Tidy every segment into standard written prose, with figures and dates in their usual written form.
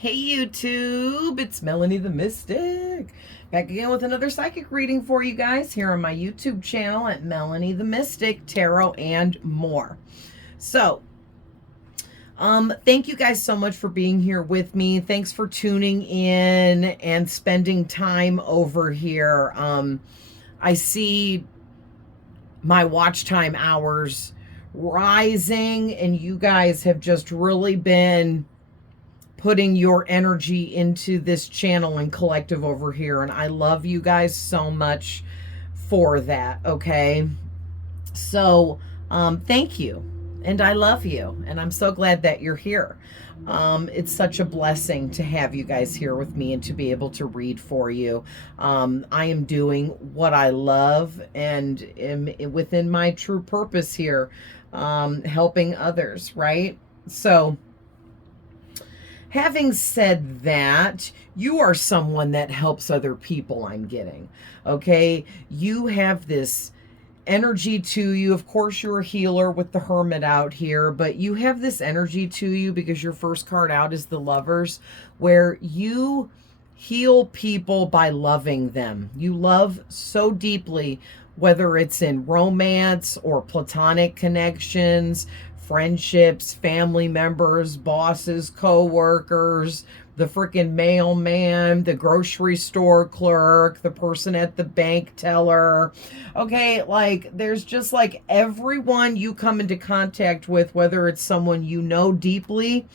Hey YouTube, it's Melanie the Mystic. Back again with another psychic reading for you guys here on my YouTube channel at Melanie the Mystic, Tarot and more. So, thank you guys so much for being here with me. Thanks for tuning in and spending time over here. I see my watch time hours rising, and you guys have just really been putting your energy into this channel and collective over here, and I love you guys so much for that. Okay, so thank you, and I love you, and I'm so glad that you're here. It's such a blessing to have you guys here with me and to be able to read for you. I am doing what I love and am within my true purpose here, helping others, right? So having said that, you are someone that helps other people, I'm getting. Okay? You have this energy to you. Of course, you're a healer with the Hermit out here, but you have this energy to you because your first card out is the Lovers, where you heal people by loving them. You love so deeply, whether it's in romance or platonic connections, friendships, family members, bosses, co-workers, the freaking mailman, the grocery store clerk, the person at the bank teller. Okay, like there's just like everyone you come into contact with, whether it's someone you know deeply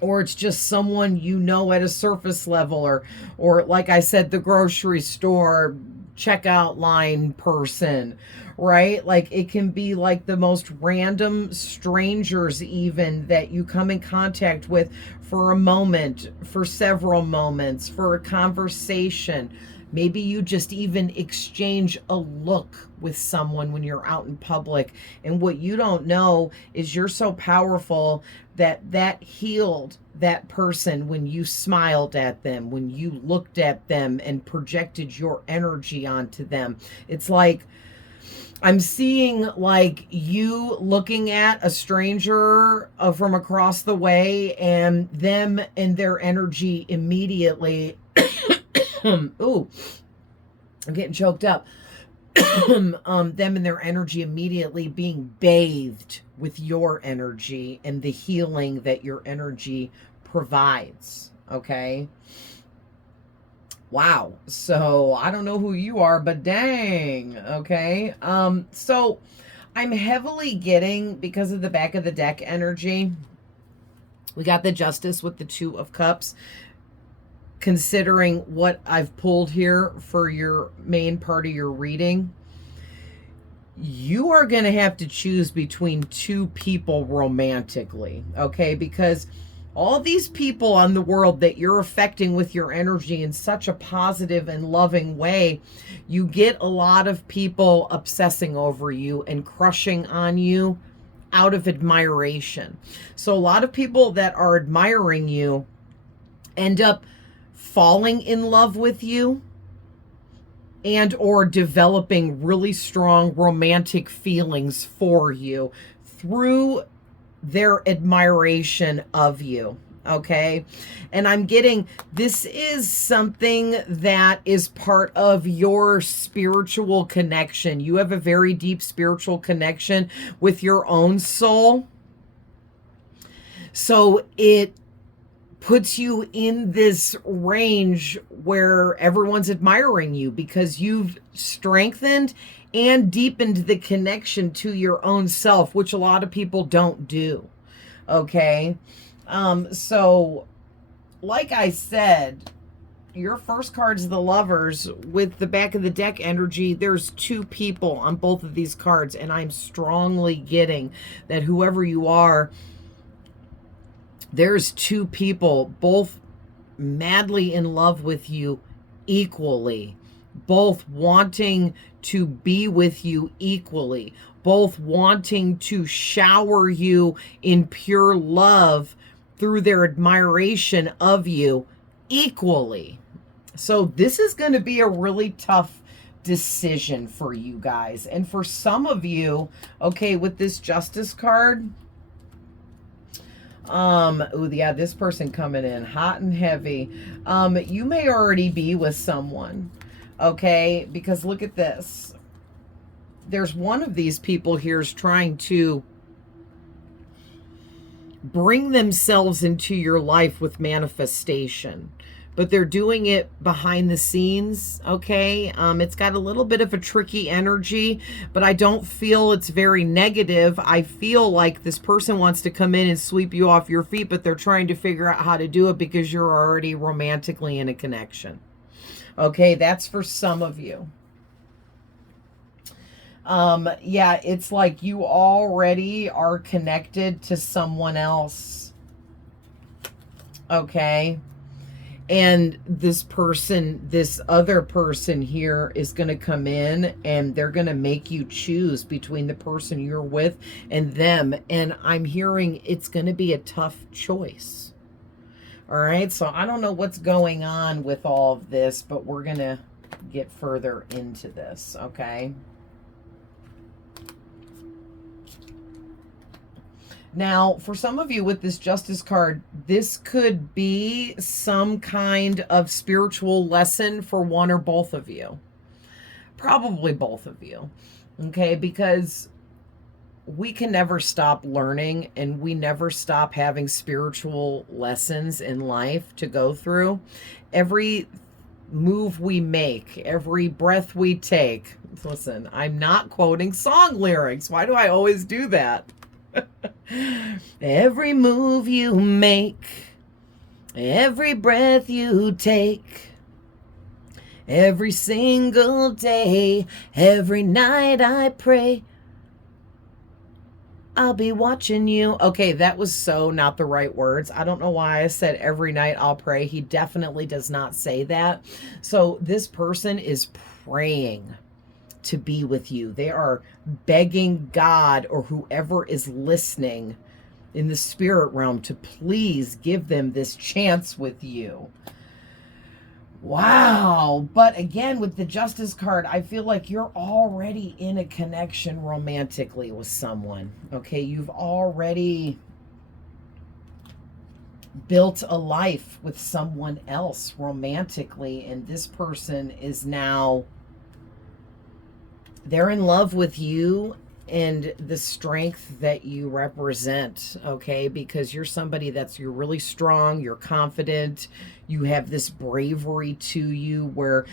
or it's just someone you know at a surface level, or like I said, the grocery store checkout line person, right? Like it can be like the most random strangers even that you come in contact with for a moment, for several moments, for a conversation. Maybe you just even exchange a look with someone when you're out in public. And what you don't know is you're so powerful that healed that person when you smiled at them, when you looked at them and projected your energy onto them. It's like I'm seeing like you looking at a stranger from across the way and them and their energy immediately. Ooh, I'm getting choked up. Them and their energy immediately being bathed with your energy and the healing that your energy provides. Okay. Wow. So I don't know who you are, but dang. Okay. So I'm heavily getting, because of the back of the deck energy, we got the Justice with the Two of Cups. Considering what I've pulled here for your main part of your reading, you are going to have to choose between two people romantically, okay? Because all these people on the world that you're affecting with your energy in such a positive and loving way, you get a lot of people obsessing over you and crushing on you out of admiration. So a lot of people that are admiring you end up falling in love with you and or developing really strong romantic feelings for you through their admiration of you. Okay. And I'm getting, this is something that is part of your spiritual connection. You have a very deep spiritual connection with your own soul. So it puts you in this range where everyone's admiring you because you've strengthened and deepened the connection to your own self, which a lot of people don't do. Okay. So like I said, your first card's the Lovers with the back of the deck energy. There's two people on both of these cards, and I'm strongly getting that whoever you are, there's two people, both madly in love with you equally, both wanting to be with you equally, both wanting to shower you in pure love through their admiration of you equally. So this is going to be a really tough decision for you guys. And for some of you, okay, with this Justice card, Oh yeah, this person coming in hot and heavy. You may already be with someone, okay? Because look at this. There's one of these people here is trying to bring themselves into your life with manifestation, but they're doing it behind the scenes, okay? It's got a little bit of a tricky energy, but I don't feel it's very negative. I feel like this person wants to come in and sweep you off your feet, but they're trying to figure out how to do it because you're already romantically in a connection. Okay, that's for some of you. Yeah, it's like you already are connected to someone else. Okay. And this person, this other person here is going to come in and they're going to make you choose between the person you're with and them. And I'm hearing it's going to be a tough choice. All right. So I don't know what's going on with all of this, but we're going to get further into this. Okay. Now, for some of you with this Justice card, this could be some kind of spiritual lesson for one or both of you. Probably both of you. Okay, because we can never stop learning and we never stop having spiritual lessons in life to go through. Every move we make, every breath we take. Listen, I'm not quoting song lyrics. Why do I always do that? Every move you make, every breath you take, every single day, every night I pray, I'll be watching you. Okay, that was so not the right words. I don't know why I said every night I'll pray. He definitely does not say that. So this person is praying to be with you. They are begging God or whoever is listening in the spirit realm to please give them this chance with you. Wow. But again, with the Justice card, I feel like you're already in a connection romantically with someone. Okay, you've already built a life with someone else romantically, and this person is now, they're in love with you and the strength that you represent, okay? Because you're somebody you're really strong, you're confident, you have this bravery to you where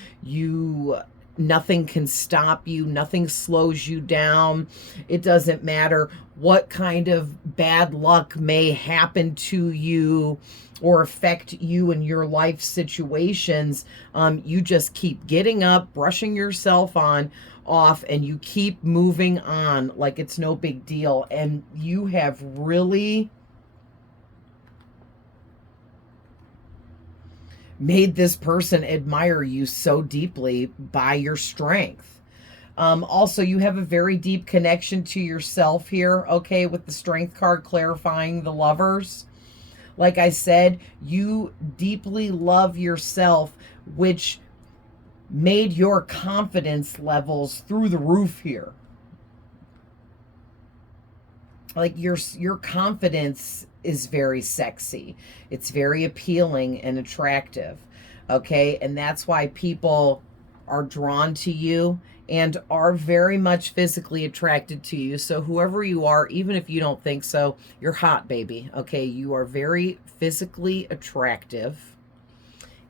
nothing can stop you, nothing slows you down. It doesn't matter what kind of bad luck may happen to you or affect you in your life situations. You just keep getting up, brushing yourself off, and you keep moving on like it's no big deal. And you have really made this person admire you so deeply by your strength. Also, you have a very deep connection to yourself here, okay, with the Strength card clarifying the Lovers. Like I said, you deeply love yourself, which made your confidence levels through the roof here. Like your confidence is very sexy. It's very appealing and attractive. Okay? And that's why people are drawn to you and are very much physically attracted to you. So whoever you are, even if you don't think so, you're hot, baby. Okay? You are very physically attractive.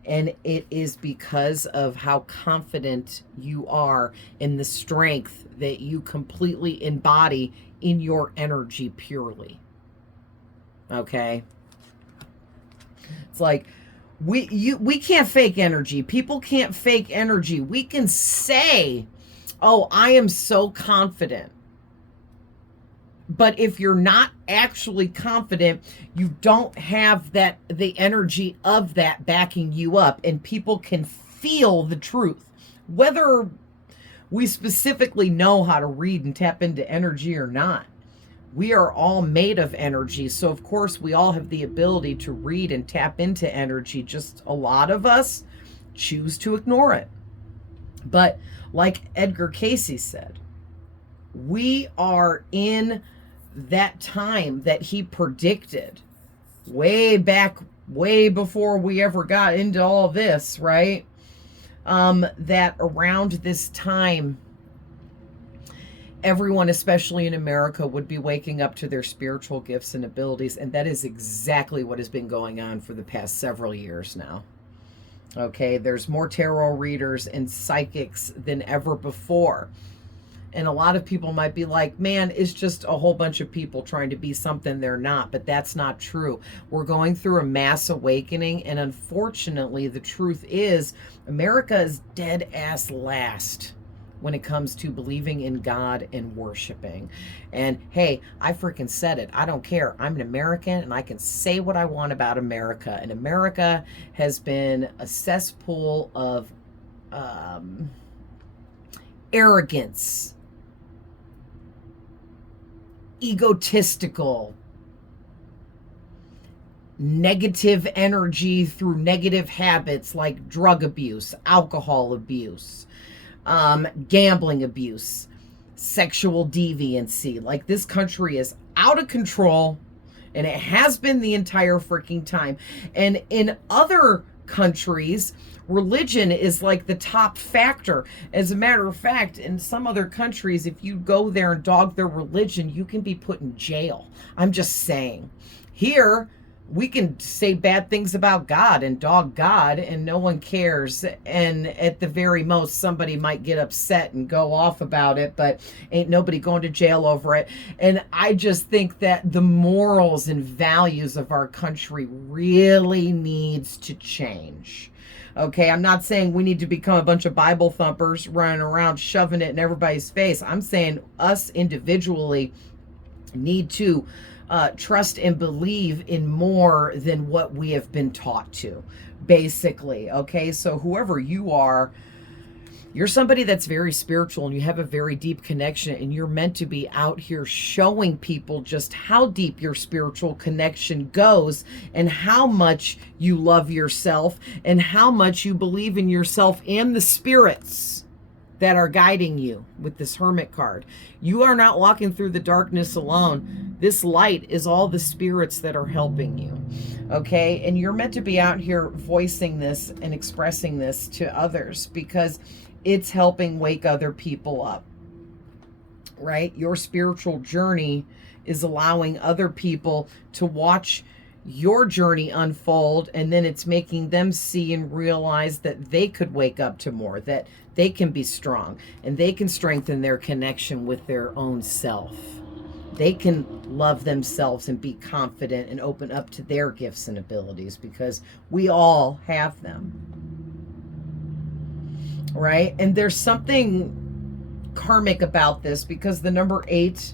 And it is because of how confident you are in the strength that you completely embody in your energy purely. Okay? It's like we can't fake energy. People can't fake energy. We can say, "Oh, I am so confident." But if you're not actually confident, you don't have the energy of that backing you up, and people can feel the truth. Whether we specifically know how to read and tap into energy or not, we are all made of energy. So of course we all have the ability to read and tap into energy. Just a lot of us choose to ignore it. But like Edgar Cayce said, we are in that time that he predicted way back, way before we ever got into all this, right? That around this time, everyone, especially in America, would be waking up to their spiritual gifts and abilities. And that is exactly what has been going on for the past several years now. Okay, there's more tarot readers and psychics than ever before. And a lot of people might be like, man, it's just a whole bunch of people trying to be something they're not. But that's not true. We're going through a mass awakening. And unfortunately, the truth is, America is dead ass last when it comes to believing in God and worshiping. And hey, I freaking said it. I don't care. I'm an American and I can say what I want about America. And America has been a cesspool of arrogance, egotistical, negative energy through negative habits like drug abuse, alcohol abuse, gambling abuse, sexual deviancy. Like, this country is out of control, and it has been the entire freaking time. And in other countries, religion is like the top factor. As a matter of fact, in some other countries, if you go there and dog their religion, you can be put in jail. I'm just saying. Here, we can say bad things about God and dog God and no one cares. And at the very most, somebody might get upset and go off about it, but ain't nobody going to jail over it. And I just think that the morals and values of our country really needs to change. Okay, I'm not saying we need to become a bunch of Bible thumpers running around shoving it in everybody's face. I'm saying us individually need to trust and believe in more than what we have been taught to, basically. Okay, so whoever you are, you're somebody that's very spiritual and you have a very deep connection, and you're meant to be out here showing people just how deep your spiritual connection goes and how much you love yourself and how much you believe in yourself and the spirits that are guiding you with this Hermit card. You are not walking through the darkness alone. This light is all the spirits that are helping you. Okay? And you're meant to be out here voicing this and expressing this to others because it's helping wake other people up. Right? Your spiritual journey is allowing other people to watch your journey unfold, and then it's making them see and realize that they could wake up to more, that they can be strong, and they can strengthen their connection with their own self. They can love themselves and be confident and open up to their gifts and abilities, because we all have them. Right? And there's something karmic about this, because the number 8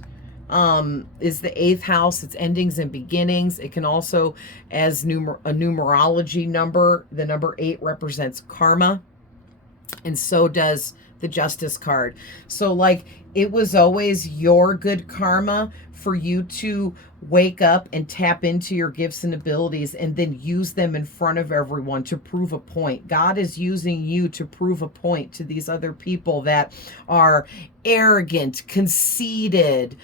is the 8th house. It's endings and beginnings. It can also, as a numerology number, the number 8 represents karma, and so does the Justice card. So, like, it was always your good karma for you to wake up and tap into your gifts and abilities and then use them in front of everyone to prove a point. God is using you to prove a point to these other people that are arrogant, conceited,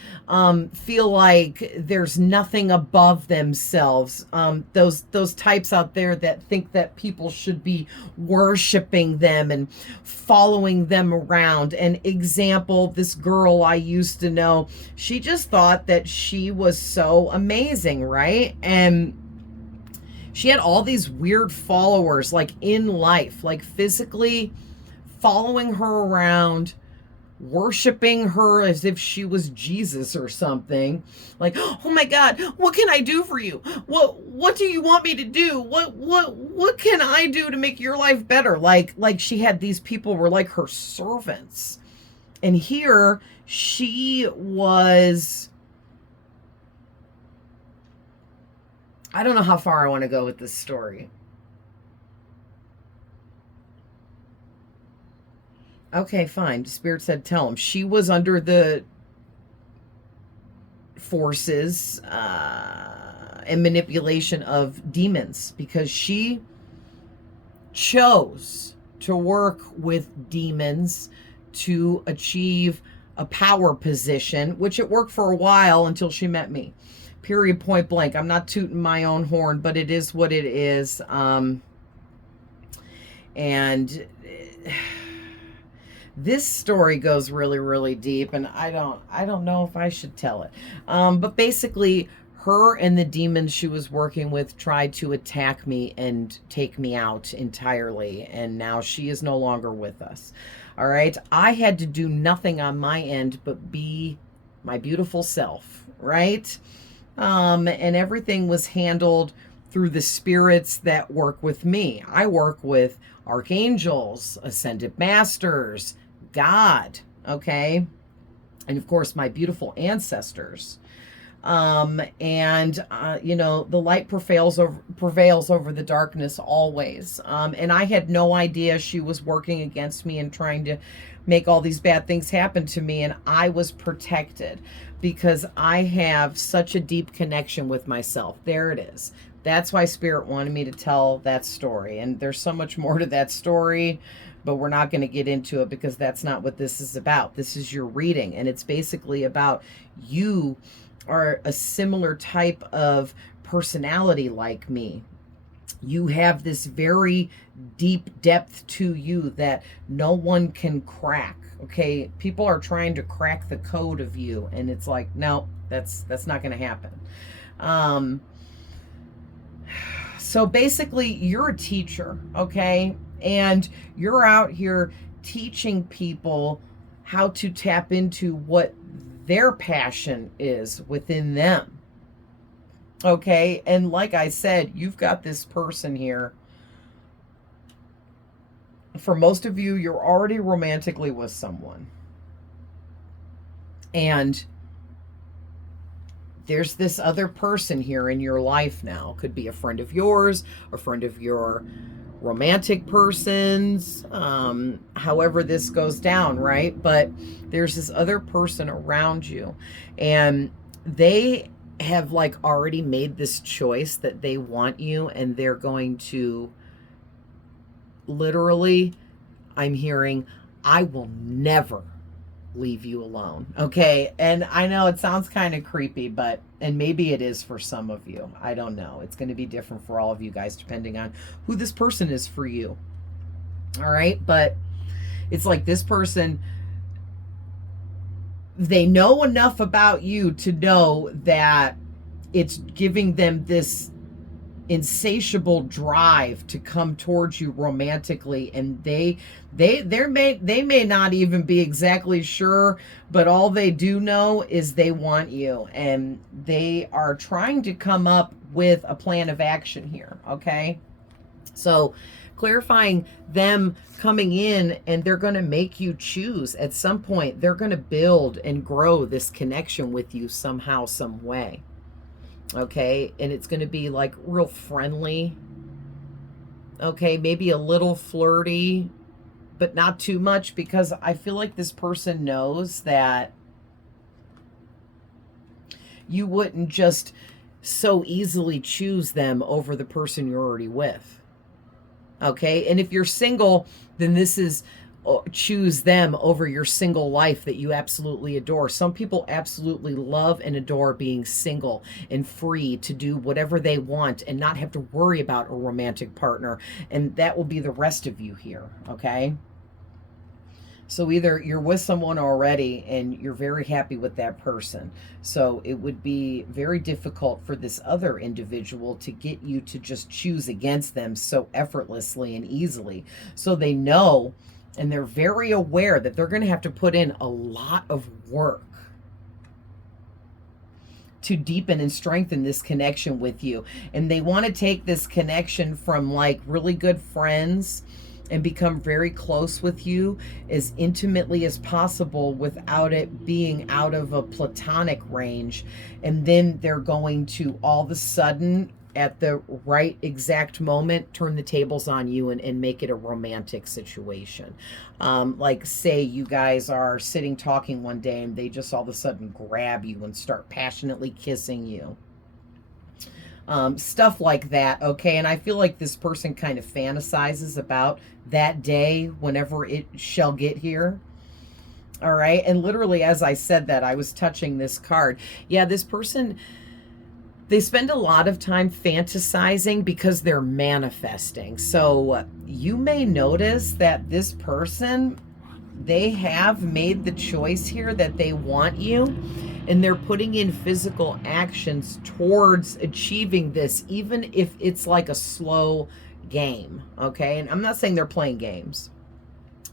feel like there's nothing above themselves. Those types out there that think that people should be worshiping them and following them around. An example, this girl I used to know, she just thought that she was so amazing, right? And she had all these weird followers, like in life, like physically following her around, worshiping her as if she was Jesus or something. Like, oh my God, what can I do for you? What do you want me to do? What can I do to make your life better? Like she had these people were like her servants. And here she was, I don't know how far I want to go with this story. Okay, fine. Spirit said tell him. She was under the forces and manipulation of demons, because she chose to work with demons to achieve a power position, which it worked for a while until she met me. period, point blank. I'm not tooting my own horn, but it is what it is. And this story goes really, really deep, and I don't know if I should tell it. But basically, her and the demons she was working with tried to attack me and take me out entirely, and now she is no longer with us. All right, I had to do nothing on my end but be my beautiful self, right? And everything was handled through the spirits that work with me. I work with archangels, ascended masters, God, okay? And of course, my beautiful ancestors. You know, the light prevails over the darkness always. And I had no idea she was working against me and trying to make all these bad things happen to me. And I was protected because I have such a deep connection with myself. There it is. That's why Spirit wanted me to tell that story. And there's so much more to that story, but we're not going to get into it because that's not what this is about. This is your reading, and it's basically about you are a similar type of personality like me. You have this very deep depth to you that no one can crack. Okay, people are trying to crack the code of you, and it's like, no, that's not going to happen. So basically, you're a teacher, okay, and you're out here teaching people how to tap into what their passion is within them. Okay, and like I said, you've got this person here. For most of you, you're already romantically with someone. And there's this other person here in your life now. Could be a friend of yours, a friend of your romantic person's, however this goes down, right? But there's this other person around you, and they have like already made this choice that they want you, and they're going to literally, I'm hearing, I will never leave you alone. Okay. And I know it sounds kind of creepy, but, and maybe it is for some of you. I don't know. It's going to be different for all of you guys, depending on who this person is for you. All right. But it's like this person, they know enough about you to know that it's giving them this insatiable drive to come towards you romantically, and they may not even be exactly sure, but all they do know is they want you, and they are trying to come up with a plan of action here. Okay, so clarifying them coming in, and they're going to make you choose at some point. They're going to build and grow this connection with you somehow, some way. Okay, and it's going to be like real friendly. Okay, maybe a little flirty, but not too much, because I feel like this person knows that you wouldn't just so easily choose them over the person you're already with. Okay, and if you're single, then this is choose them over your single life that you absolutely adore. Some people absolutely love and adore being single and free to do whatever they want and not have to worry about a romantic partner, and that will be the rest of you here. Okay, so either you're with someone already and you're very happy with that person, so it would be very difficult for this other individual to get you to just choose against them so effortlessly and easily. So they know, and they're very aware that they're going to have to put in a lot of work to deepen and strengthen this connection with you. And they want to take this connection from like really good friends and become very close with you as intimately as possible without it being out of a platonic range. And then they're going to all of a sudden, at the right exact moment, turn the tables on you and make it a romantic situation. Like say you guys are sitting talking one day and they just all of a sudden grab you and start passionately kissing you. Stuff like that, okay? And I feel like this person kind of fantasizes about that day whenever it shall get here. All right, and literally as I said that, I was touching this card. Yeah, this person, They spend a lot of time fantasizing because they're manifesting. So you may notice that this person, they have made the choice here that they want you, and they're putting in physical actions towards achieving this, even if it's like a slow game. Okay. And I'm not saying they're playing games,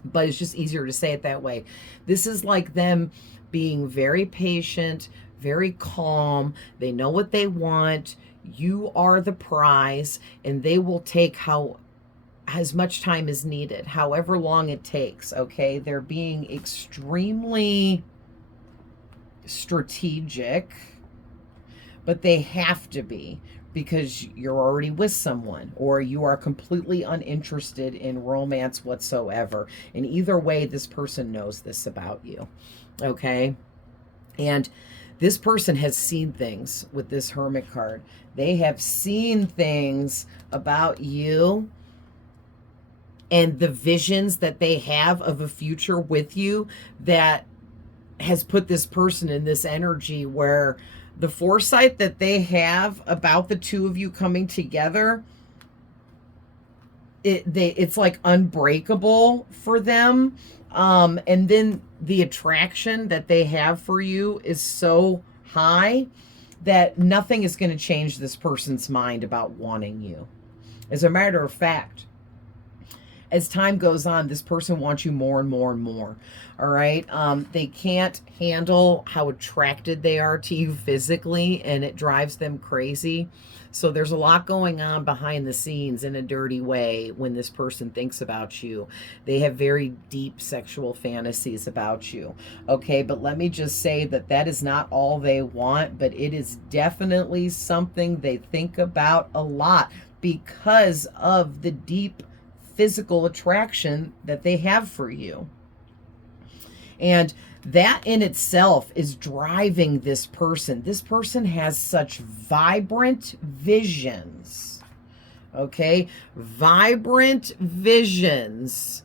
but it's just easier to say it that way. This is like them being very patient, very calm. They know what they want. You are the prize, and they will take as much time as needed, however long it takes. Okay. They're being extremely strategic, but they have to be, because you're already with someone, or you are completely uninterested in romance whatsoever. And either way, this person knows this about you. Okay. And this person has seen things with this Hermit card. They have seen things about you and the visions that they have of a future with you that has put this person in this energy where the foresight that they have about the two of you coming together, it's like unbreakable for them. And then the attraction that they have for you is so high that nothing is going to change this person's mind about wanting you. As a matter of fact, as time goes on, this person wants you more and more and more. All right. They can't handle how attracted they are to you physically, and it drives them crazy. So there's a lot going on behind the scenes in a dirty way when this person thinks about you. They have very deep sexual fantasies about you. Okay. But let me just say that that is not all they want, but it is definitely something they think about a lot because of the deep physical attraction that they have for you. And that in itself is driving this person. This person has such vibrant visions. Okay? Vibrant visions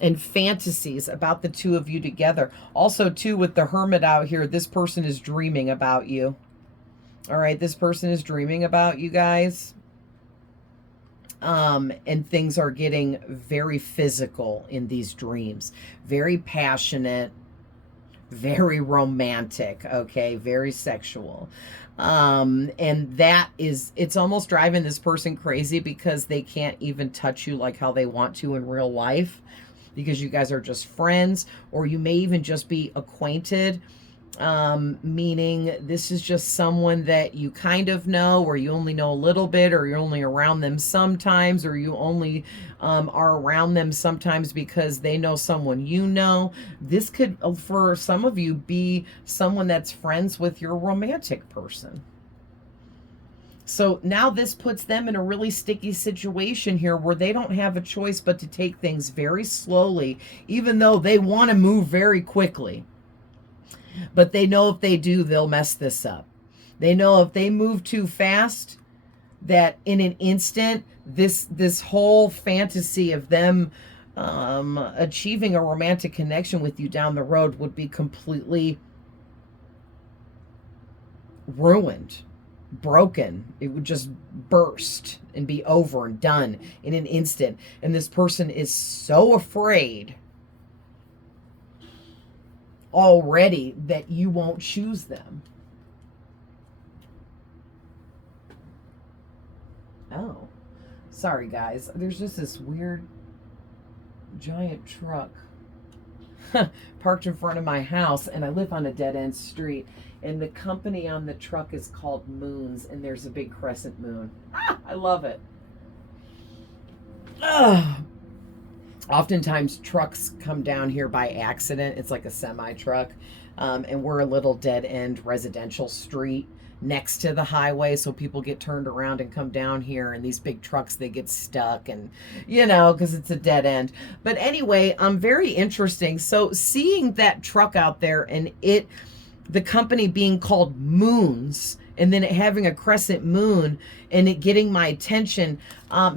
and fantasies about the two of you together. Also, too, with the Hermit out here, this person is dreaming about you. All right? This person is dreaming about you guys. And things are getting very physical in these dreams, very passionate, very romantic, okay, very sexual. And that is, it's almost driving this person crazy because they can't even touch you like how they want to in real life, because you guys are just friends, or you may even just be acquainted. Meaning this is just someone that you kind of know, or you only know a little bit, or you're only around them sometimes, or you only are around them sometimes because they know someone you know. This could, for some of you, be someone that's friends with your romantic person. So now this puts them in a really sticky situation here where they don't have a choice but to take things very slowly, even though they want to move very quickly. But they know if they do, they'll mess this up. They know if they move too fast, that in an instant, this whole fantasy of them achieving a romantic connection with you down the road would be completely ruined, broken. It would just burst and be over and done in an instant. And this person is so afraid already that you won't choose them. Oh, sorry guys. There's just this weird giant truck parked in front of my house, and I live on a dead-end street, and the company on the truck is called Moons, and there's a big crescent moon. I love it. Oftentimes trucks come down here by accident. It's like a semi truck, and we're a little dead-end residential street next to the highway, so people get turned around and come down here, and these big trucks, they get stuck, and you know, because it's a dead end. But anyway, very interesting. So seeing that truck out there, and the company being called Moons, and then it having a crescent moon, and it getting my attention.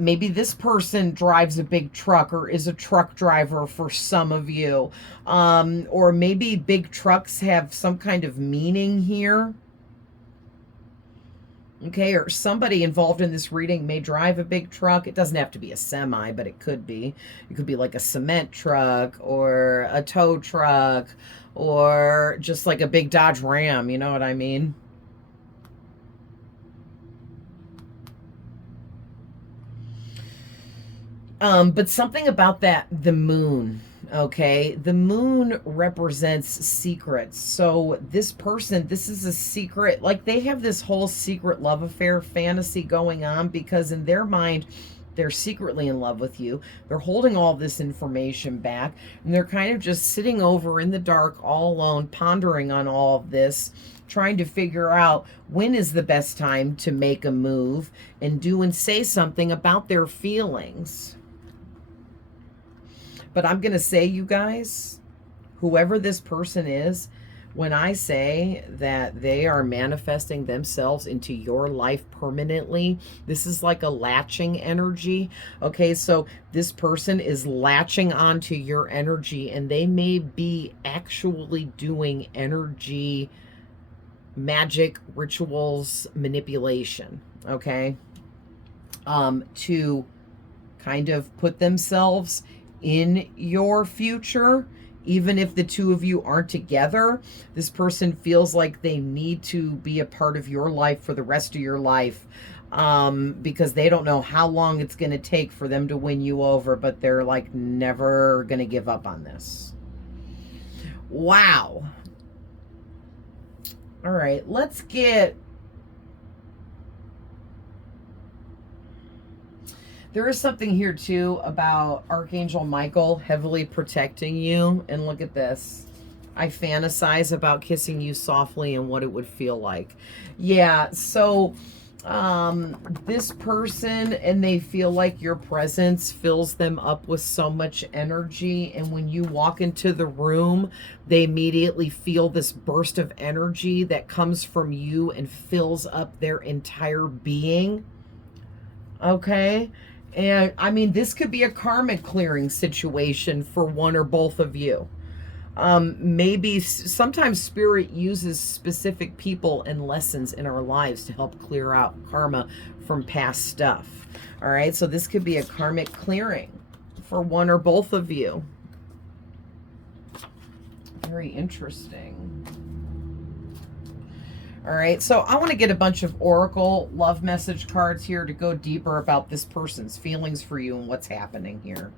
Maybe this person drives a big truck, or is a truck driver for some of you, or maybe big trucks have some kind of meaning here. Okay, or somebody involved in this reading may drive a big truck. It doesn't have to be a semi, but it could be. It could be like a cement truck or a tow truck or just like a big Dodge Ram, you know what I mean? But something about that, the moon, okay? The moon represents secrets. So this person, this is a secret, like they have this whole secret love affair fantasy going on because in their mind, they're secretly in love with you. They're holding all this information back and they're kind of just sitting over in the dark all alone, pondering on all of this, trying to figure out when is the best time to make a move and do and say something about their feelings. But I'm going to say, you guys, whoever this person is, when I say that they are manifesting themselves into your life permanently, this is like a latching energy. Okay, so this person is latching onto your energy and they may be actually doing energy magic rituals manipulation, okay, to kind of put themselves in your future. Even if the two of you aren't together, this person feels like they need to be a part of your life for the rest of your life, because they don't know how long it's going to take for them to win you over, but they're like never going to give up on this. Wow. All right, let's get... There is something here too about Archangel Michael heavily protecting you. And look at this. I fantasize about kissing you softly and what it would feel like. Yeah, so this person, and they feel like your presence fills them up with so much energy, and when you walk into the room, they immediately feel this burst of energy that comes from you and fills up their entire being. Okay, and I mean, this could be a karmic clearing situation for one or both of you. Maybe sometimes spirit uses specific people and lessons in our lives to help clear out karma from past stuff. All right, so this could be a karmic clearing for one or both of you. Very interesting. All right, so I want to get a bunch of Oracle love message cards here to go deeper about this person's feelings for you and what's happening here.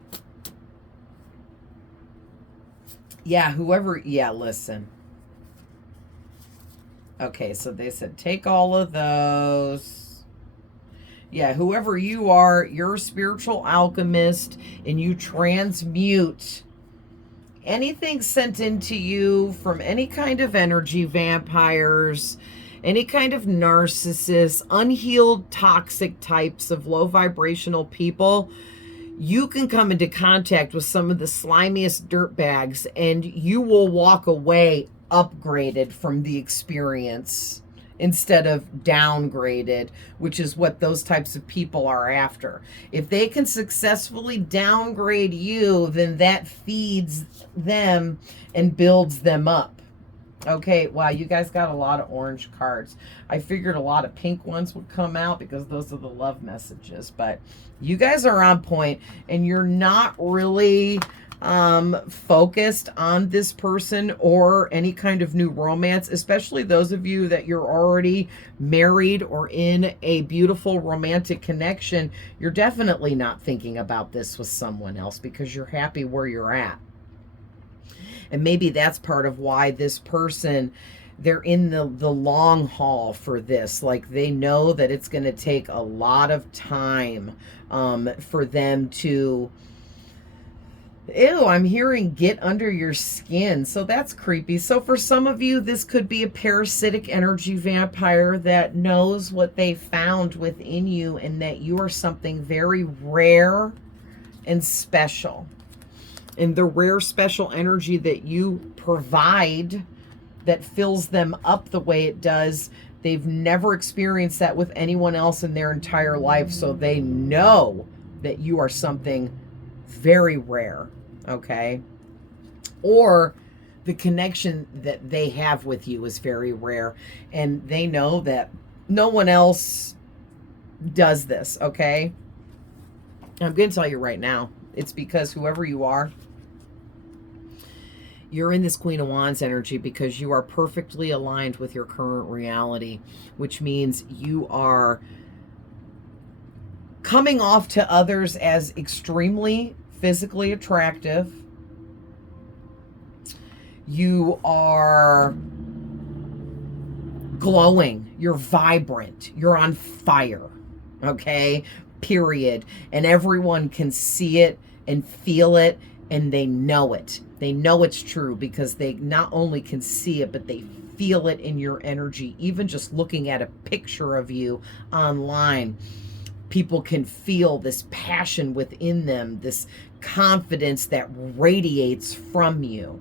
Yeah, whoever, yeah, listen. Okay, so they said take all of those. Yeah, whoever you are, you're a spiritual alchemist and you transmute anything sent into you from any kind of energy vampires, any kind of narcissists, unhealed toxic types of low vibrational people. You can come into contact with some of the slimiest dirtbags and you will walk away upgraded from the experience instead of downgraded, which is what those types of people are after. If they can successfully downgrade you, then that feeds them and builds them up. Okay, wow, you guys got a lot of orange cards. I figured a lot of pink ones would come out because those are the love messages, but you guys are on point and you're not really focused on this person or any kind of new romance, especially those of you that you're already married or in a beautiful romantic connection. You're definitely not thinking about this with someone else because you're happy where you're at. And maybe that's part of why this person, they're in the long haul for this. Like they know that it's going to take a lot of time for them to, ew, I'm hearing get under your skin. So that's creepy. So for some of you, this could be a parasitic energy vampire that knows what they found within you and that you are something very rare and special. And the rare special energy that you provide that fills them up the way it does, they've never experienced that with anyone else in their entire life. So they know that you are something very rare, okay? Or the connection that they have with you is very rare. And they know that No one else does this, okay? I'm going to tell you right now, it's because whoever you are, you're in this Queen of Wands energy because you are perfectly aligned with your current reality, which means you are coming off to others as extremely physically attractive. You are glowing. You're vibrant. You're on fire. Okay? Period. And everyone can see it and feel it, and they know it. They know it's true because they not only can see it, but they feel it in your energy. Even just looking at a picture of you online, people can feel this passion within them, this confidence that radiates from you.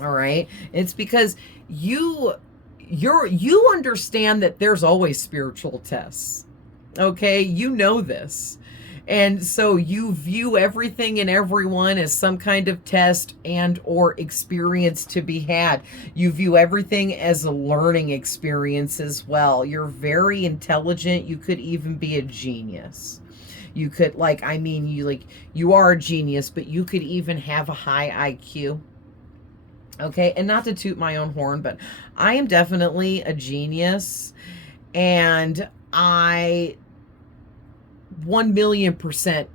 All right? It's because you understand that there's always spiritual tests. Okay? You know this. And so you view everything and everyone as some kind of test and or experience to be had. You view everything as a learning experience as well. You're very intelligent. You could even be a genius. You could you are a genius, but you could even have a high IQ. Okay, and not to toot my own horn, but I am definitely a genius, and I 1,000,000%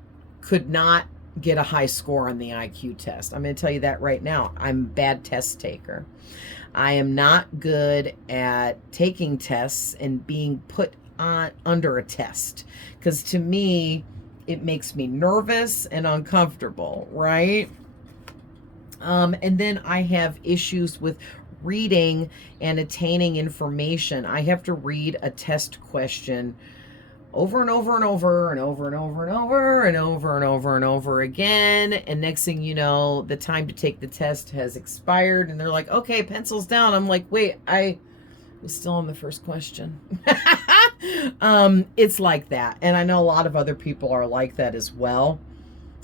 could not get a high score on the IQ test. I'm going to tell you that right now. I'm a bad test taker. I am not good at taking tests and being put on under a test, because to me, it makes me nervous and uncomfortable, right? And then I have issues with reading and attaining information. I have to read a test question over and over and over and over and over and over and over and over and over again. And next thing you know, the time to take the test has expired. And they're like, okay, pencils down. I'm like, wait, I was still on the first question. It's like that. And I know a lot of other people are like that as well.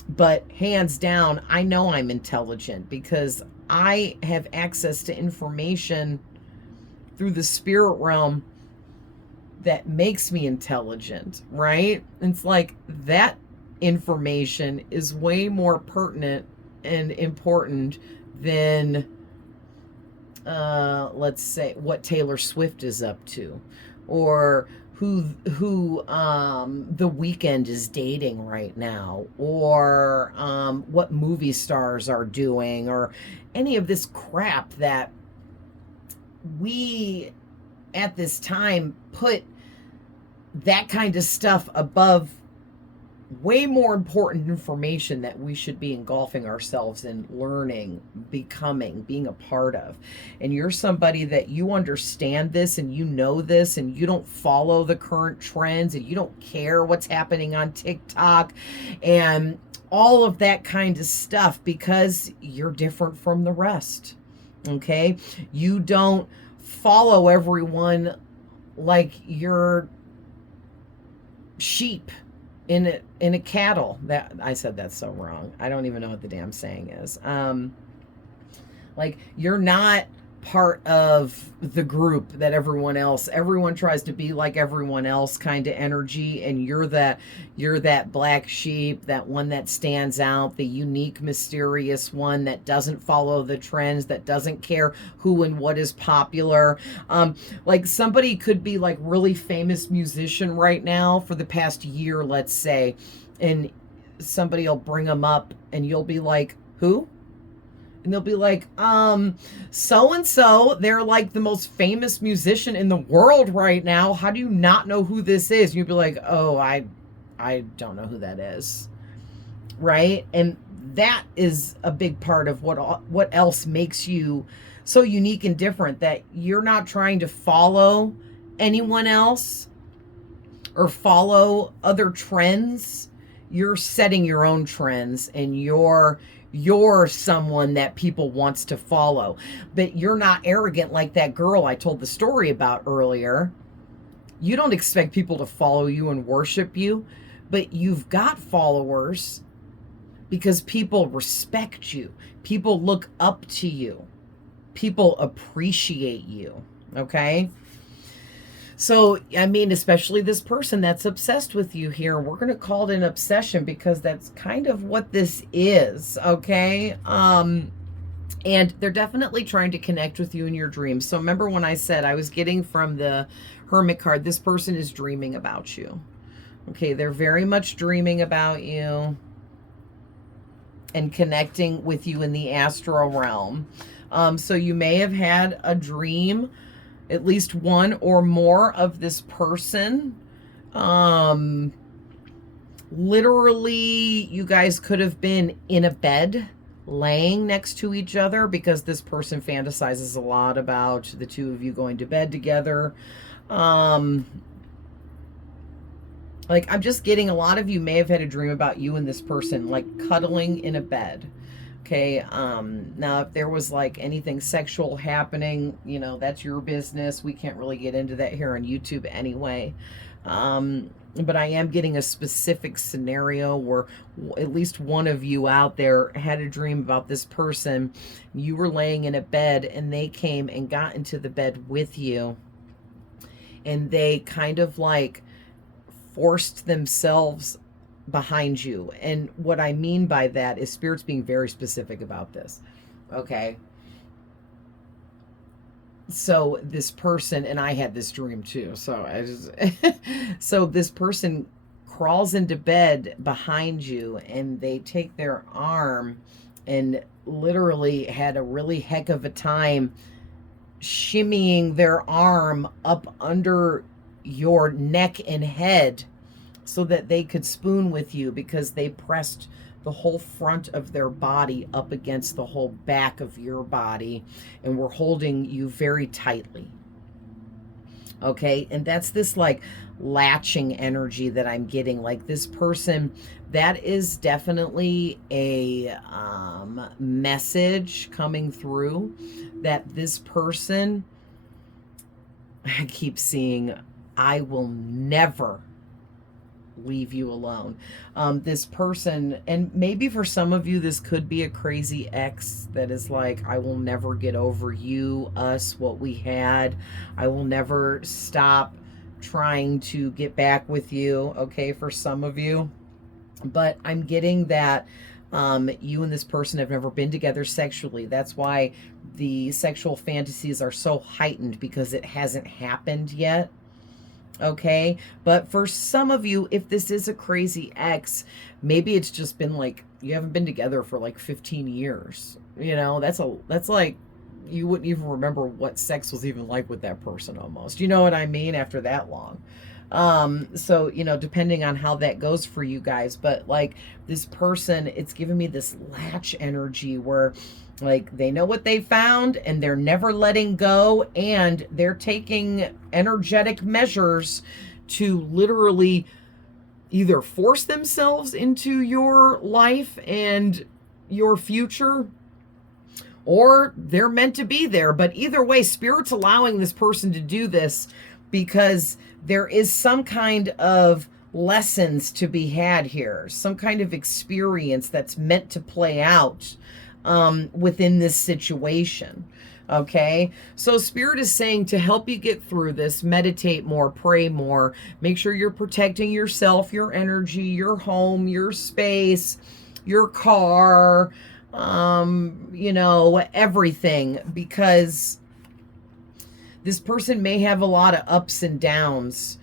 But hands down, I know I'm intelligent because I have access to information through the spirit realm that makes me intelligent, right? It's like that information is way more pertinent and important than, let's say, what Taylor Swift is up to, or who The Weeknd is dating right now, or what movie stars are doing, or any of this crap that we at this time put that kind of stuff above way more important information that we should be engulfing ourselves in, learning, becoming, being a part of. And you're somebody that you understand this and you know this, and you don't follow the current trends, and you don't care what's happening on TikTok and all of that kind of stuff, because you're different from the rest. Okay? You don't follow everyone like you're sheep in a cattle. That I said that's so wrong. I don't even know what the damn saying is. Like, you're not part of the group that everyone tries to be like everyone else kind of energy, and you're that black sheep, that one that stands out, the unique, mysterious one that doesn't follow the trends, that doesn't care who and what is popular. Like, somebody could be like really famous musician right now for the past year, let's say, and somebody will bring them up and you'll be like, who? And they'll be like, so-and-so, they're like the most famous musician in the world right now. How do you not know who this is? And you'll be like, oh, I don't know who that is. Right? And that is a big part of what else makes you so unique and different, that you're not trying to follow anyone else or follow other trends. You're setting your own trends, and you're someone that people wants to follow. But you're not arrogant like that girl I told the story about earlier. You don't expect people to follow you and worship you, but you've got followers because people respect you. People look up to you. People appreciate you. Okay? So, I mean, especially this person that's obsessed with you here, we're going to call it an obsession because that's kind of what this is, okay? And they're definitely trying to connect with you in your dreams. So remember when I said I was getting from the Hermit card, this person is dreaming about you. Okay, they're very much dreaming about you and connecting with you in the astral realm. So you may have had a dream, at least one or more of this person. Literally, you guys could have been in a bed laying next to each other because this person fantasizes a lot about the two of you going to bed together. Like, I'm just getting a lot of you may have had a dream about you and this person, like, cuddling in a bed. Okay, now if there was like anything sexual happening, you know, that's your business. We can't really get into that here on YouTube anyway. But I am getting a specific scenario where at least one of you out there had a dream about this person. You were laying in a bed and they came and got into the bed with you. And they kind of like forced themselves behind you. And what I mean by that is Spirit's being very specific about this. Okay. So this person, and I had this dream too. So I just, so this person crawls into bed behind you and they take their arm and literally had a really heck of a time shimmying their arm up under your neck and head so that they could spoon with you, because they pressed the whole front of their body up against the whole back of your body and were holding you very tightly. Okay, and that's this like latching energy that I'm getting. Like this person, that is definitely a message coming through that this person, I keep seeing, I will never leave you alone. This person, and maybe for some of you, this could be a crazy ex that is like, I will never get over you, us, what we had. I will never stop trying to get back with you. Okay, for some of you. But I'm getting that you and this person have never been together sexually. That's why the sexual fantasies are so heightened, because it hasn't happened yet. Okay, but for some of you, if this is a crazy ex, maybe it's just been like you haven't been together for like 15 years. You know, that's like you wouldn't even remember what sex was even like with that person almost. You know what I mean? After that long. So, you know, depending on how that goes for you guys, but like this person, it's giving me this latch energy where like they know what they found and they're never letting go, and they're taking energetic measures to literally either force themselves into your life and your future, or they're meant to be there. But either way, Spirit's allowing this person to do this because there is some kind of lessons to be had here, some kind of experience that's meant to play out within this situation. Okay, so Spirit is saying to help you get through this, meditate more, pray more, make sure you're protecting yourself, your energy, your home, your space, your car, you know, everything, because this person may have a lot of ups and downs,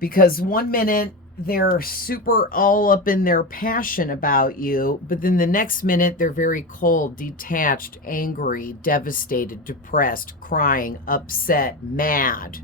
because one minute they're super all up in their passion about you, but then the next minute they're very cold, detached, angry, devastated, depressed, crying, upset, mad,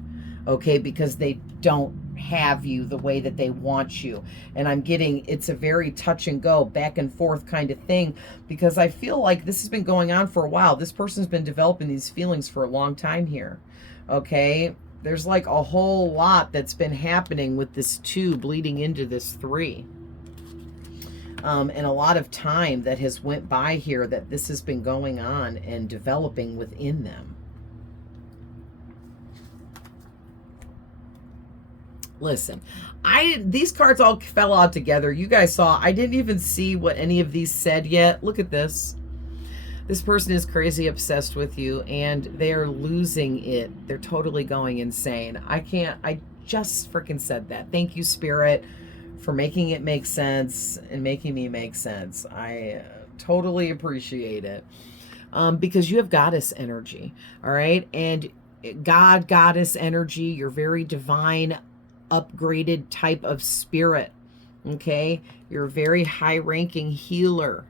okay, because they don't have you the way that they want you. And I'm getting, it's a very touch and go, back and forth kind of thing, because I feel like this has been going on for a while. This person's been developing these feelings for a long time here, okay? There's like a whole lot that's been happening with this 2 bleeding into this 3. And a lot of time that has went by here that this has been going on and developing within them. Listen, these cards all fell out together. You guys saw, I didn't even see what any of these said yet. Look at this. This person is crazy obsessed with you, and they're losing it. They're totally going insane. I just freaking said that. Thank you, Spirit, for making it make sense and making me make sense. I totally appreciate it. Because you have goddess energy, all right? And goddess energy, you're very divine, upgraded type of spirit, okay? You're a very high-ranking healer,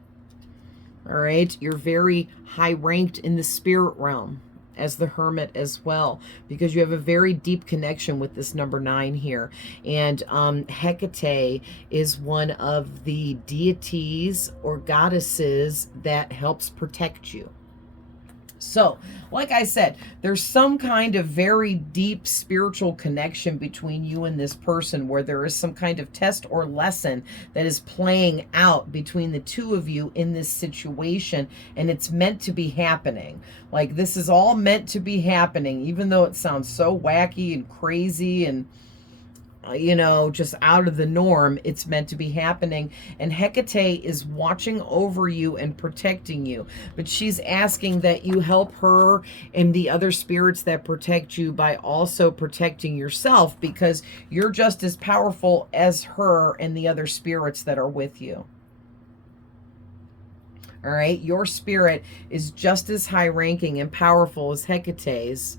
all right? You're very high-ranked in the spirit realm as the hermit as well, because you have a very deep connection with this number 9 here. And Hecate is one of the deities or goddesses that helps protect you. So, like I said, there's some kind of very deep spiritual connection between you and this person, where there is some kind of test or lesson that is playing out between the two of you in this situation, and it's meant to be happening. Like, this is all meant to be happening, even though it sounds so wacky and crazy and you know, just out of the norm. It's meant to be happening. And Hecate is watching over you and protecting you. But she's asking that you help her and the other spirits that protect you by also protecting yourself, because you're just as powerful as her and the other spirits that are with you. All right? Your spirit is just as high ranking and powerful as Hecate's.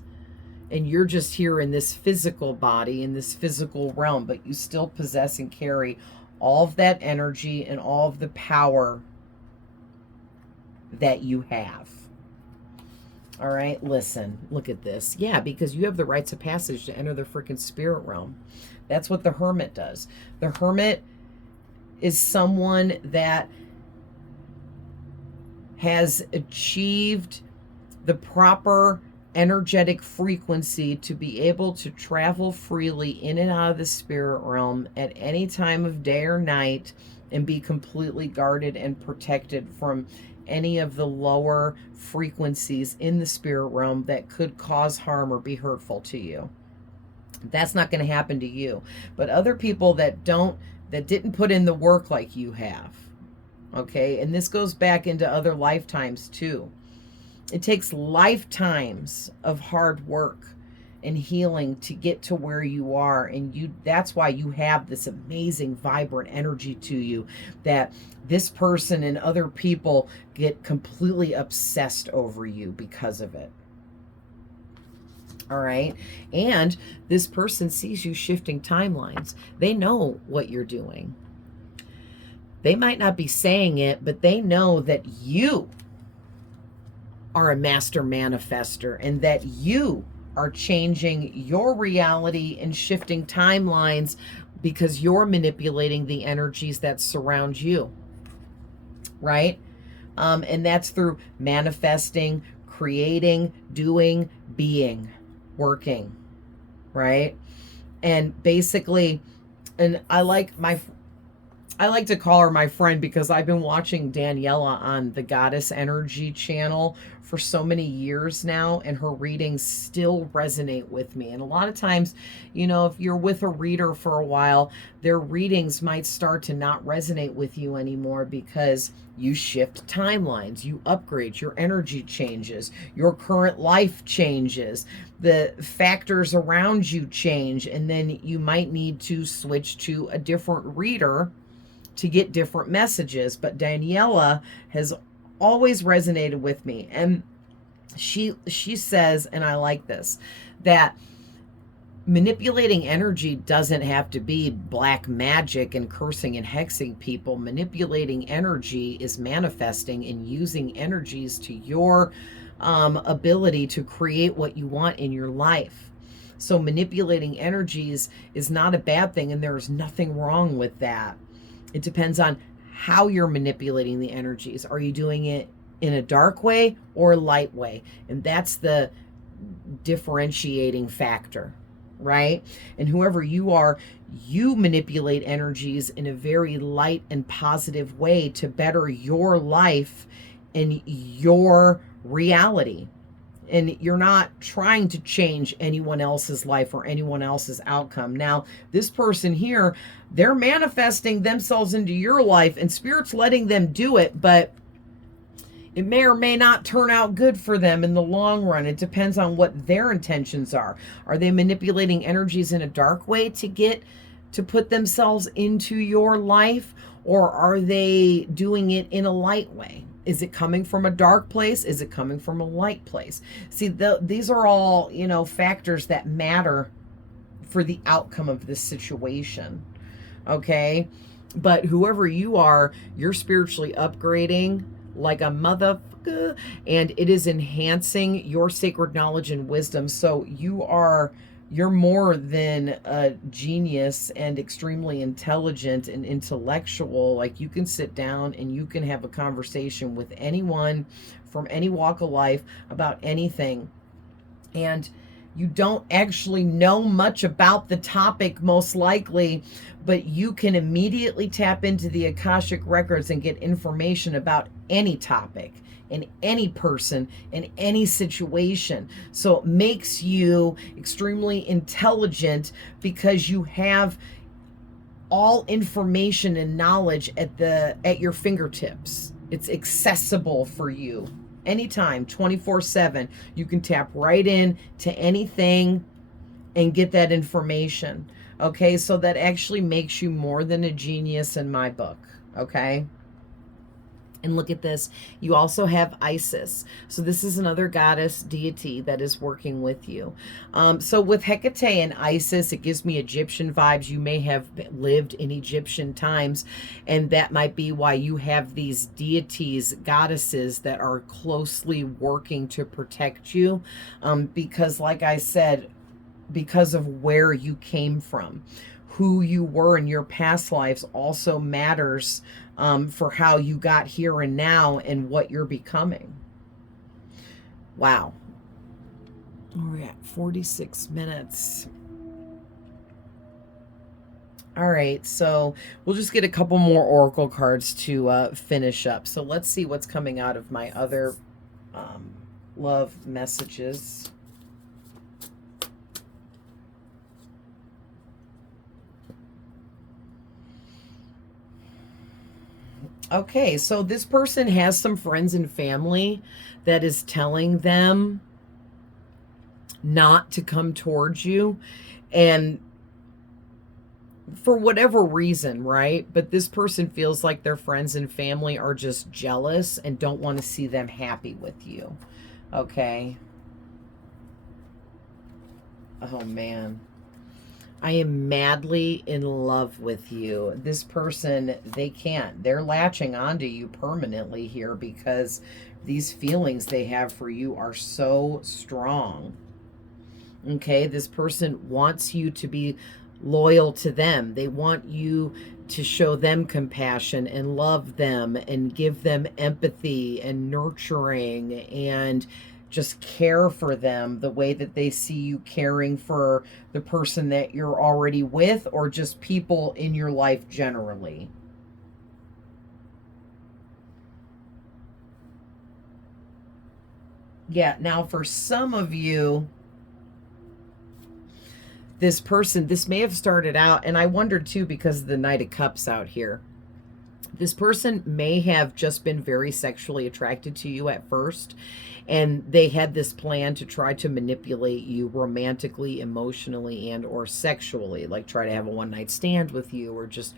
And you're just here in this physical body, in this physical realm, but you still possess and carry all of that energy and all of the power that you have. All right, listen, look at this. Yeah, because you have the rites of passage to enter the freaking spirit realm. That's what the hermit does. The hermit is someone that has achieved the proper energetic frequency to be able to travel freely in and out of the spirit realm at any time of day or night and be completely guarded and protected from any of the lower frequencies in the spirit realm that could cause harm or be hurtful to you. That's not going to happen to you. But other people that didn't put in the work like you have, okay? And this goes back into other lifetimes too. It takes lifetimes of hard work and healing to get to where you are. And that's why you have this amazing, vibrant energy to you that this person and other people get completely obsessed over you because of it. All right. And this person sees you shifting timelines. They know what you're doing. They might not be saying it, but they know that you are a master manifester and that you are changing your reality and shifting timelines because you're manipulating the energies that surround you, right? And that's through manifesting, creating, doing, being, working, right? And basically, and I like to call her my friend because I've been watching Daniela on the Goddess Energy channel for so many years now, and her readings still resonate with me. And a lot of times, you know, if you're with a reader for a while, their readings might start to not resonate with you anymore because you shift timelines, you upgrade, your energy changes, your current life changes, the factors around you change, and then you might need to switch to a different reader to get different messages. But Daniela has always resonated with me, and she says, and I like this, that manipulating energy doesn't have to be black magic and cursing and hexing people. Manipulating energy is manifesting and using energies to your ability to create what you want in your life. So manipulating energies is not a bad thing, and there's nothing wrong with that. It depends on how you're manipulating the energies. Are you doing it in a dark way or a light way? And that's the differentiating factor, right? And whoever you are, you manipulate energies in a very light and positive way to better your life and your reality. And you're not trying to change anyone else's life or anyone else's outcome. Now, this person here, they're manifesting themselves into your life, and Spirit's letting them do it, but It may or may not turn out good for them in the long run. It depends on what their intentions are. Are they manipulating energies in a dark way to put themselves into your life, or are they doing it in a light way? Is it coming from a dark place? Is it coming from a light place? See, these are all, factors that matter for the outcome of this situation. Okay? But whoever you are, you're spiritually upgrading like a motherfucker, and it is enhancing your sacred knowledge and wisdom. So you're more than a genius and extremely intelligent and intellectual. Like, you can sit down and you can have a conversation with anyone from any walk of life about anything. And you don't actually know much about the topic, most likely, but you can immediately tap into the Akashic records and get information about any topic and any person in any situation. So it makes you extremely intelligent because you have all information and knowledge at your fingertips. It's accessible for you anytime, 24/7. You can tap right in to anything and get that information. Okay, so that actually makes you more than a genius in my book. Okay. And look at this. You also have Isis. So this is another goddess deity that is working with you. So with Hecate and Isis, it gives me Egyptian vibes. You may have lived in Egyptian times, and that might be why you have these deities, goddesses that are closely working to protect you. Because like I said, because of where you came from, who you were in your past lives also matters for how you got here and now and what you're becoming. Wow. We're at 46 minutes. All right, so we'll just get a couple more oracle cards to finish up. So let's see what's coming out of my other love messages. Okay, so this person has some friends and family that is telling them not to come towards you, and for whatever reason, right? But this person feels like their friends and family are just jealous and don't want to see them happy with you. Okay. Oh, man. I am madly in love with you. This person, they can't. They're latching onto you permanently here because these feelings they have for you are so strong. Okay, this person wants you to be loyal to them. They want you to show them compassion and love them and give them empathy and nurturing and just care for them the way that they see you caring for the person that you're already with, or just people in your life generally. Yeah, now for some of you, this person, this may have started out, and I wondered too because of the Knight of Cups out here. This person may have just been very sexually attracted to you at first, and they had this plan to try to manipulate you romantically, emotionally, and or sexually, like try to have a one-night stand with you, or just,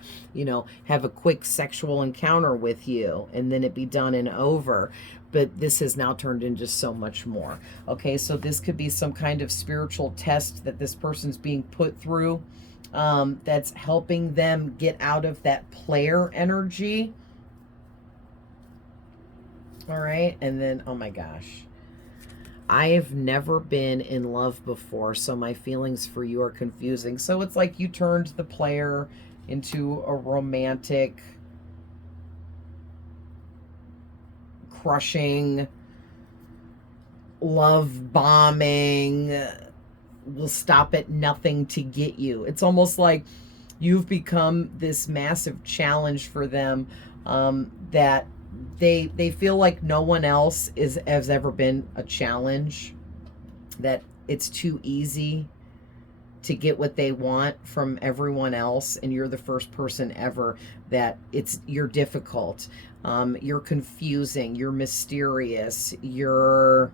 have a quick sexual encounter with you and then it be done and over. But this has now turned into so much more. Okay, so this could be some kind of spiritual test that this person's being put through, that's helping them get out of that player energy. All right, and then, oh my gosh, I've never been in love before, so my feelings for you are confusing. So it's like you turned the player into a romantic, crushing, love bombing, will stop at nothing to get you. It's almost like you've become this massive challenge for them, that they feel like no one else has ever been a challenge, that it's too easy to get what they want from everyone else, and you're the first person ever that you're difficult, you're confusing, you're mysterious, you're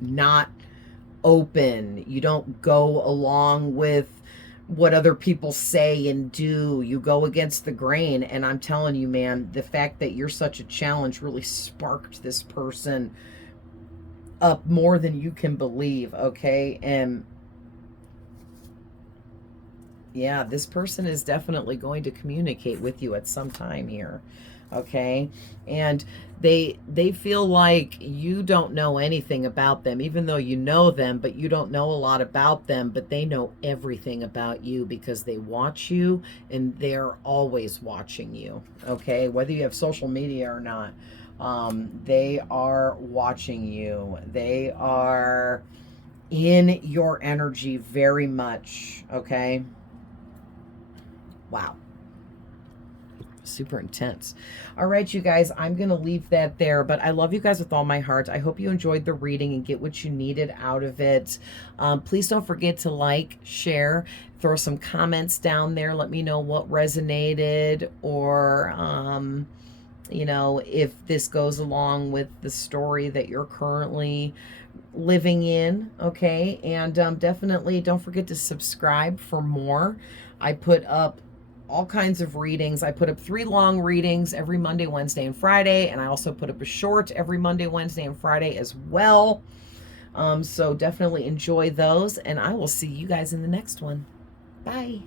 not open, you don't go along with what other people say and do, you go against the grain. And I'm telling you, man, the fact that you're such a challenge really sparked this person up more than you can believe, okay? And yeah, this person is definitely going to communicate with you at some time here, okay? And they feel like you don't know anything about them, even though you know them, but you don't know a lot about them, but they know everything about you because they watch you, and they're always watching you, okay? Whether you have social media or not, they are watching you. They are in your energy very much, okay? Wow. Super intense. All right, you guys, I'm going to leave that there, but I love you guys with all my heart. I hope you enjoyed the reading and get what you needed out of it. Please don't forget to like, share, throw some comments down there. Let me know what resonated, or, you know, if this goes along with the story that you're currently living in, okay? And definitely don't forget to subscribe for more. I put up all kinds of readings. I put up 3 long readings every Monday, Wednesday, and Friday, and I also put up a short every Monday, Wednesday, and Friday as well. So definitely enjoy those, and I will see you guys in the next one. Bye.